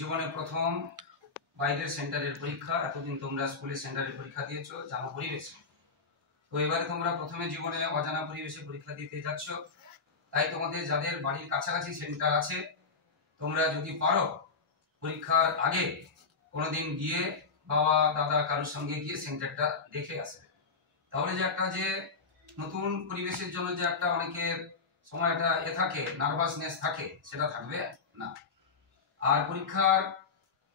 জীবনে প্রথম বাইরের সেন্টারের পরীক্ষা। এতদিন তোমরা স্কুলের সেন্টারে পরীক্ষা দিয়েছো জানা পরিবেশে, তো এবারে তোমরা প্রথমে জীবনে অজানা পরিবেশে পরীক্ষা দিতে যাচ্ছ। তাই তোমাদের যাদের বাড়ির কাছাকাছি সেন্টার আছে, তোমরা যদি পারো পরীক্ষার আগে কোনোদিন গিয়ে বাবা দাদা কারোর সঙ্গে গিয়ে সেন্টারটা দেখে আসবে। তাহলে যে একটা যে নতুন পরিবেশের জন্য যে একটা অনেকের সময় একটা থাকে নার্ভাসনেস থাকে, সেটা থাকবে না। আর পরীক্ষার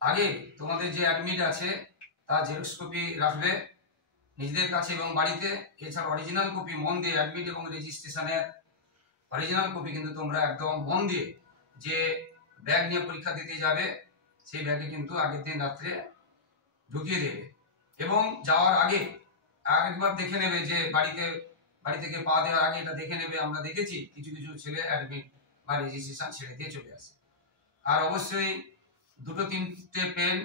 আগে তোমাদের যে অ্যাডমিট আছে তা জেরক্স কপি রাখবে নিজেদের কাছে এবং বাড়িতে। এছাড়া অরিজিনাল কপি মন দিয়ে অ্যাডমিট এবং রেজিস্ট্রেশনের অরিজিনাল কপি কিন্তু তোমরা একদম মন দিয়ে যে ব্যাগ নিয়ে পরীক্ষা দিতে যাবে সেই ব্যাগে কিন্তু আগের দিন রাত্রে ঢুকিয়ে দেবে এবং যাওয়ার আগে আরেকবার দেখে নেবে যে বাড়ি থেকে পা দেওয়ার আগে এটা দেখে নেবে। আমরা দেখেছি কিছু কিছু ছেলে অ্যাডমিট বা রেজিস্ট্রেশন ছেড়ে দিয়ে চলে আসে। আর অবশ্যই দুটো তিনটে পেন,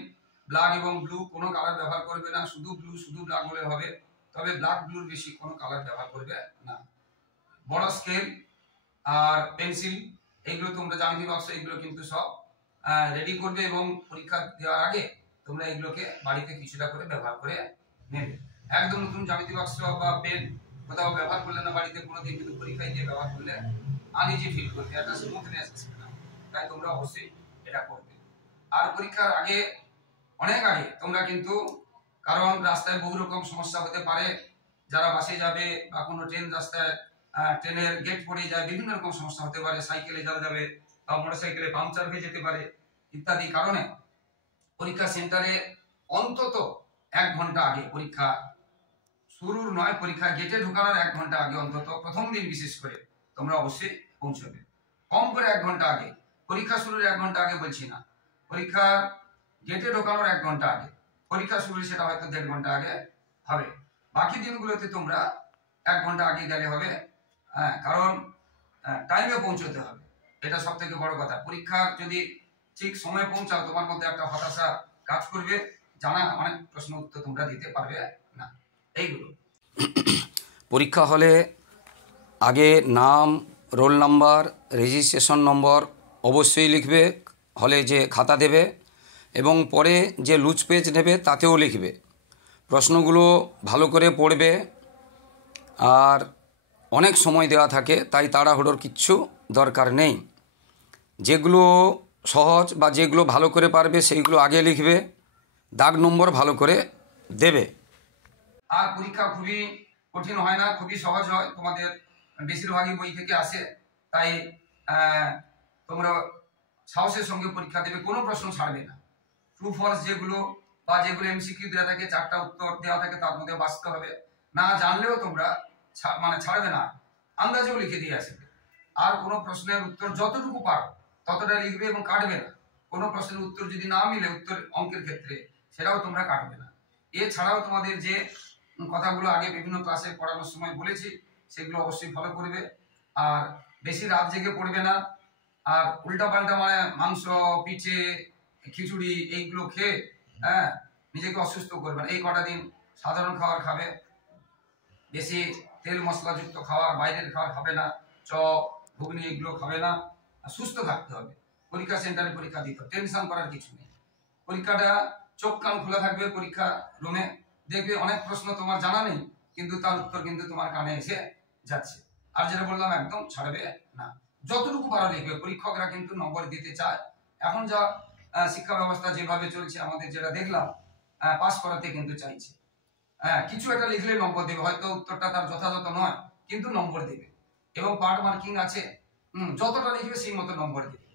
ব্ল্যাক এবং ব্লু, কোনো কালার ব্যবহার করবে না। শুধু ব্লু শুধু ব্ল্যাক হলে হবে, তবে ব্ল্যাক ব্লুর বেশি কোনো কালার ব্যবহার করবে না। বড় স্কেল আর পেন্সিল এইগুলো তোমরা জ্যামিতি বাক্স এগুলো কিন্তু সব রেডি করবে এবং পরীক্ষা দেওয়ার আগে তোমরা এগুলোকে বাড়িতে কিছুটা করে ব্যবহার করে নেবে। একদম নতুন জ্যামিতি বাক্স বা পেন কোথাও ব্যবহার করলে না বাড়িতে কোনোদিন কিন্তু পরীক্ষায় গিয়ে ব্যবহার করলে আনইজি ফিল করবে, একটা স্মুথনেস আসবে না। তাই তোমরা অবশ্যই এটা করবে। আর পরীক্ষার আগে অনেক আগে তোমরা কিন্তু, কারণ রাস্তায় বহু রকম সমস্যা হতে পারে, যারা বাসে যাবে বা কোনো ট্রেন রাস্তায় ট্রেনের গেট পড়ে যায়, বিভিন্ন রকম সমস্যা হতে পারে, সাইকেলে যারা যাবে বা মোটরসাইকেলে পাংচার হয়ে যেতে পারে ইত্যাদি কারণে পরীক্ষা সেন্টারে অন্তত 1 ঘন্টা আগে, পরীক্ষা শুরুর নয়, পরীক্ষা গেটে ঢোকানোর 1 ঘন্টা আগে অন্তত প্রথম দিন বিশেষ করে তোমরা অবশ্যই পৌঁছবে। কম করে 1 ঘন্টা আগে, পরীক্ষা শুরুর 1 ঘন্টা আগে বলছি না, পরীক্ষা গেটে ঢোকানোর 1 ঘন্টা আগে, পরীক্ষা শুরু সেটা হয়তো 1.5 ঘন্টা আগে হবে। বাকি দিনগুলোতে তোমরা 1 ঘন্টা আগে গেলে হবে, কারণ টাইমে পৌঁছতে হবে, এটা সব থেকে বড় কথা। পরীক্ষা যদি ঠিক সময়ে পৌঁছাও, তোমার মধ্যে একটা হতাশা কাজ করবে, জানা অনেক প্রশ্ন উত্তর তোমরা দিতে পারবে না। এইগুলো পরীক্ষা হলে আগে নাম, রোল নাম্বার, রেজিস্ট্রেশন নম্বর অবশ্যই লিখবে, হলে যে খাতা দেবে এবং পরে যে লুজ পেজ নেবে তাতেও লিখবে। প্রশ্নগুলো ভালো করে পড়বে, আর অনেক সময় দেওয়া থাকে, তাই তাড়াহুড়োর কিচ্ছু দরকার নেই। যেগুলো সহজ বা যেগুলো ভালো করে পারবে সেইগুলো আগে লিখবে, দাগ নম্বর ভালো করে দেবে। আর পরীক্ষা খুবই কঠিন হয় না, খুবই সহজ হয়, তোমাদের বেশিরভাগই বই থেকে আসে। তাই তোমরা সাহসের সঙ্গে পরীক্ষা দেবে, কোনো প্রশ্ন ছাড়বে না। ট্রু ফলস যেগুলো বা যেগুলো এমসিকিউ দেওয়া থাকে, 4টা উত্তর দেওয়া থাকে, তার মধ্যে বাঁচতে হবে। না জানলেও তোমরা ছাড়বে না, আন্দাজেও লিখে দিয়ে আসবে। আর কোনো প্রশ্নের উত্তর যতটুকু পারো ততটা লিখবে এবং কাটবে না। কোনো প্রশ্নের উত্তর যদি না মিলে উত্তর অঙ্কের ক্ষেত্রে, সেটাও তোমরা কাটবে না। এছাড়াও তোমাদের যে কথাগুলো আগে বিভিন্ন ক্লাসে পড়ানোর সময় বলেছি, সেগুলো অবশ্যই ফলো করবে। আর বেশি রাত জেগে পড়বে না। আর উল্টাপাল্টা মাংস, পিঠে, খিচুড়ি এইগুলো খেয়ে নিজেকে অসুস্থ করবে না। এই কটা দিন সাধারণ খাবার খাবে, বেশি তেল মশলাযুক্ত খাবার, বাইরের খাবার খাবে না, চপ ঘুগনি এগুলো খাবে না। সুস্থ থাকতে হবে, পরীক্ষা সেন্টারে পরীক্ষা দিতে হবে, টেনশন করার কিছু নেই। পরীক্ষাটা চোখ কান খোলা থাকবে, পরীক্ষা রুমে দেখবে অনেক প্রশ্ন তোমার জানা নেই, কিন্তু তার উত্তর কিন্তু তোমার কানে এসে যাচ্ছে। আর যেটা বললাম, একদম ছাড়বে না, যতটুকু পারো লিখবে। পরীক্ষকরা কিন্তু নম্বর দিতে চায়। এখন যা শিক্ষা ব্যবস্থা যেভাবে চলছে, আমাদের যেটা দেখলাম, পাস করাতে কিন্তু চাইছে। কিছু একটা লিখলে নম্বর দেবে, হয়তো উত্তরটা তার যথাযথ নয়, কিন্তু নম্বর দেবে। এবং পার্ট মার্কিং আছে, যতটা লিখবে সেই মতো নম্বর দেবে।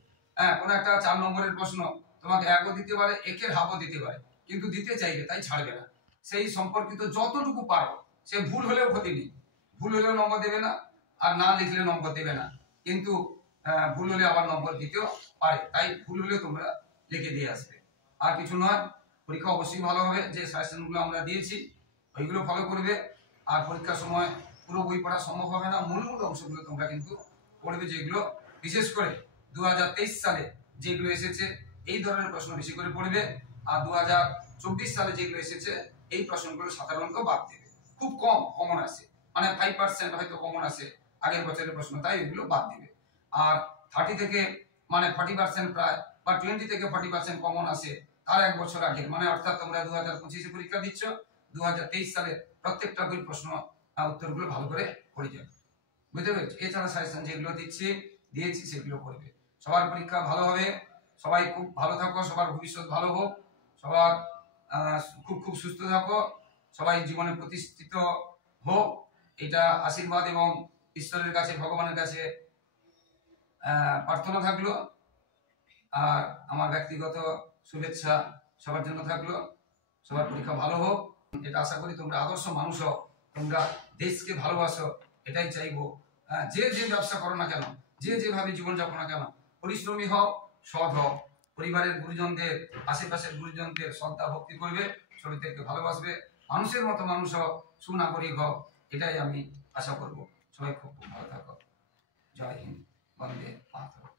কোনো একটা 4 নম্বরের প্রশ্ন তোমাকে 1ও দিতে পারে, 1-এর হাফও দিতে পারে, কিন্তু দিতে চাইবে, তাই ছাড়বে না। সেই সম্পর্কিত যতটুকু পারো, সে ভুল হলেও ক্ষতি নেই, ভুল হলেও নম্বর দেবে না, আর না লিখলে নম্বর দেবে না, কিন্তু ভুল হলে আবার নম্বর দিতেও পারে, তাই ভুল হলে তোমরা লিখে দিয়ে আসবে। আর কিছু নয়, পরীক্ষা অবশ্যই ভালো হবে। যে সাজেশনগুলো আমরা দিয়েছি ওইগুলো ফলো করবে। আর পরীক্ষার সময় পুরো বই পড়া সম্ভব হবে না, মূল অংশগুলো তোমরা কিন্তু পড়বে, যেগুলো বিশেষ করে 2023 সালে যেগুলো এসেছে এই ধরনের প্রশ্ন বেশি করে পড়বে। আর 2024 সালে যেগুলো এসেছে এই প্রশ্নগুলো সাধারণত বাদ দেবে, খুব কমন আসে, 5% হয়তো কমন আসে আগের বছরের প্রশ্ন, তাই এগুলো বাদ দিবে। আর 30 থেকে 40% প্রায় বা 20 থেকে 40% কমন আসে তার 1 বছর আগে, মানে অর্থাৎ তোমরা 2025 পরীক্ষা দিচ্ছ, 2023 সালে প্রত্যেকটা বই প্রশ্ন উত্তরগুলো ভালো করে পড়ে যাবে, বুঝতে পেরেছো? এছাড়া সাজেশন যেগুলো দিয়েছি সেগুলো করবে। সবার পরীক্ষা ভালো হবে, সবাই খুব ভালো থাকো, সবার ভবিষ্যৎ ভালো হোক, সবার খুব খুব সুস্থ থাকো, সবাই জীবনে প্রতিষ্ঠিত হোক, এটা আশীর্বাদ এবং ঈশ্বরের কাছে, ভগবানের কাছে প্রার্থনা থাকলো। আর আমার ব্যক্তিগত শুভেচ্ছা সবার জন্য থাকলো। সবার পরীক্ষা ভালো হোক, এটা আশা করি। তোমরা আদর্শ মানুষ হও, তোমরা দেশকে ভালোবাসো, এটাই চাইবো। যে যে ব্যবসা করো না কেন, যে যেভাবে জীবনযাপন না কেন, পরিশ্রমী হও, সৎ হও, পরিবারের গুরুজনদের, আশেপাশের গুরুজনদের শ্রদ্ধা ভক্তি করবে, ছোটদেরকে ভালোবাসবে, মানুষের মতো মানুষ হও, সুনাগরিক হও, এটাই আমি আশা করব। সবাই খুব খুব ভালো থাকো। জয় হিন্দ, বন্দে মাতরম।